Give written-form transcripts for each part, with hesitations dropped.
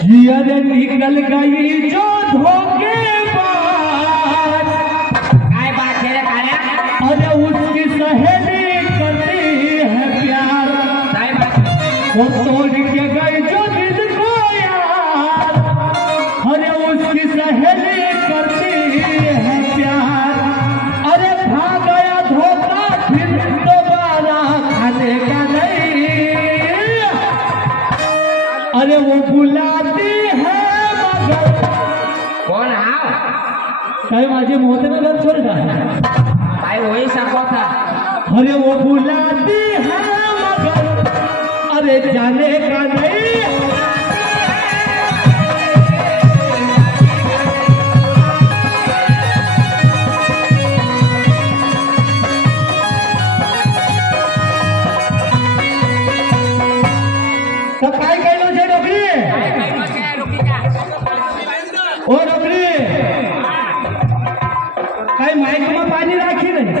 अरे निकल गई जो धोखेबाज। काय बात है रे काल्या? अरे उसकी सहेली करती है प्यार, काय बात? वो तोड़ के गई जो दिल को यार। अरे उसकी सहेली करती है प्यार, अरे भाग गया धोखा फिर दोबारा खाने का नहीं। अरे वो बुलाती है मगर कोण हाव? काय माझे मोहते में घर छोड़ था। काय होई सको था? अरे वो बुलाती है मगर अरे जाने का नहीं। तो काय कहलो छे डोकरी? ओ डोकरी, काय माइक में पानी राखी नहीं?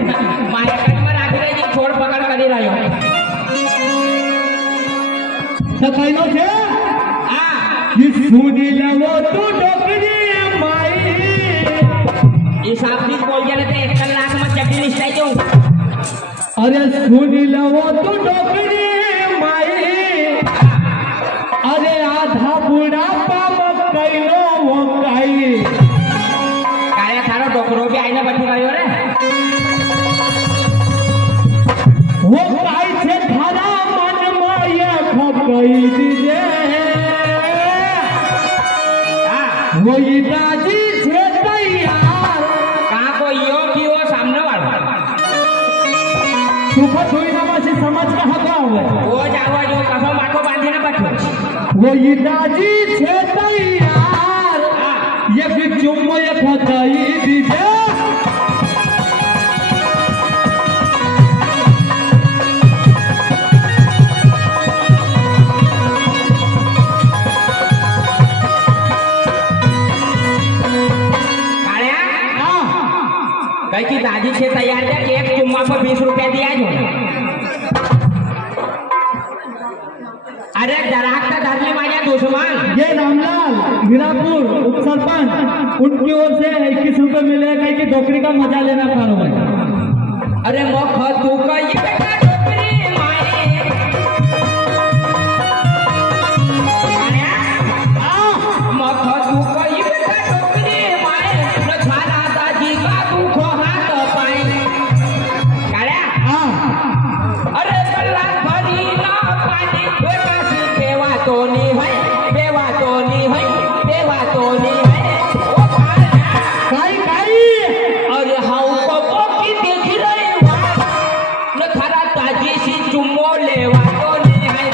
माया में राखी रही जी, छोड़ पकड़ करी रह्यो। तो कहलो छे हां कि सुनी लवो तू डोकरी माई। ई शाब्दी बोल गेले ते 1 लाख में चटनी निष्ठाई दूं। अरे सुनी लवो तू डोकरी माई, अरे आधा बुढ़ापा मत कहलो वो काई। काया थारो डोकरो भी आईने बैठी रह्यो रे। वो काई से धारा मन माया खकई दीजे। हां वही राजी से तैयार। कहां को यो की वो सामने वाला? सुखा सुई नामा से समझ कहा गावे। वो जावा जो कसो माको बांधीने बैठो। वही राजी से तैयार, ये भी चुम्मा ये खकई दीजे। काल्या कहीं की दादी से तैयार है कि 1 चुम्मा पर 20 रुपया दिया जो। अरे दराक का धरली माझ्या दुश्मन। ये रामलाल हीरापुर उप सरपंच, उनकी ओर से 21 रुपए मिले कहीं की डोकरी का मजा लेना पारो भाई। अरे मोख तू कही बेटा डोकरी माए। मोख तू कही बेटा डोकरी माए, न छाला दादी का दुख हाथ पाए। काल्या अरे कल्ला भरी ना पानी बेवासी बेवा तो नहीं है, बेवा तो नहीं है, बेवा तो नहीं है। ओ काई काई अरे हाउ को की देख रही वा, न थारा ताजी सी चुम्मो लेवा तो नहीं है।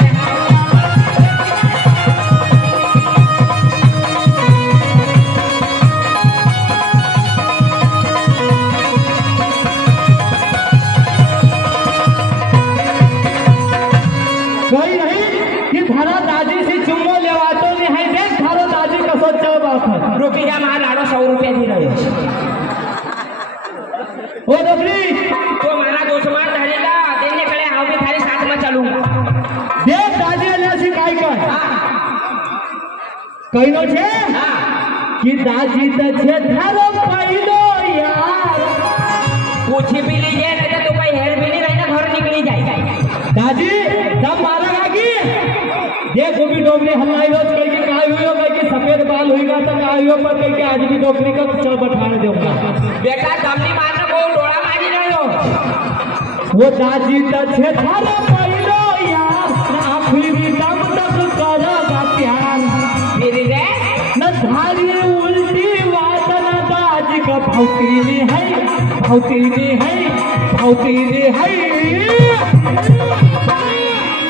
कोई नहीं कि थारा दादी से चुम्मो लेवा तो नहीं है। देख थारो दादी का सोचा बात है। रुकी जा मां लाडो 100 रुपया दी रही। ओ डोकरी तो मारा दुश्मन धरेगा देने के लिए हाउ भी थारे साथ में चलूंगा। देख दादी ने सिखाई कर कहलो छे हां कि दादी त छे थारो पहिलो यार। कुछ भी लीजिए नहीं तो भाई हेर भी नहीं रहना, घर निकली जाए। दादी तब मारा आगी देख वो भी डोकरी हल्लाई रोज कह के कहा हुई हो कि सफेद बाल होगा तो कहा हुई पर कह के आज भी डोकरी का चल बैठा दूंगा। बेटा दमनी मारना को डोड़ा मारी रही हो। वो दादी त छे थारो पहिलो यार, ना आखिरी दम तक करेगा प्यार। फिर रे न धारी उल्टी बात न दादी का भौतीनी है, भौतीनी है, भौतीनी है।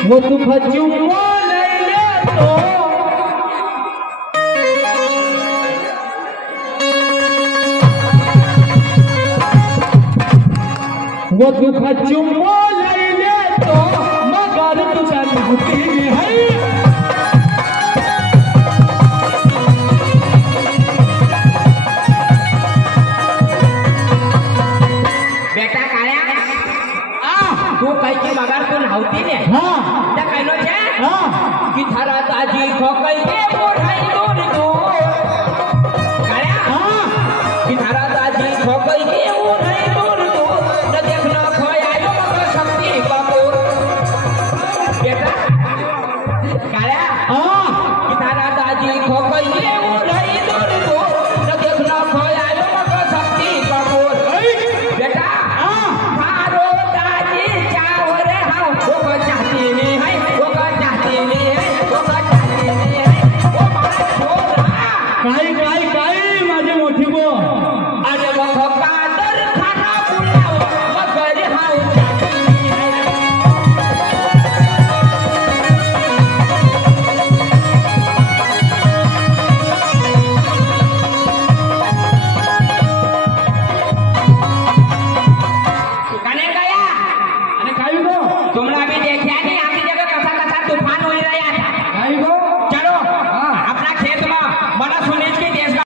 वो तू चुम्मा ले ले तो वो तू चुम्मा ले ले तो मगर तू भौतीनी है। बेटा काल्या तू कहीं की मगर तू नहावती ने हाँ त्या कहलो छे हाँ कि थारा ताजी खो कहीं के मोढ़ाई मला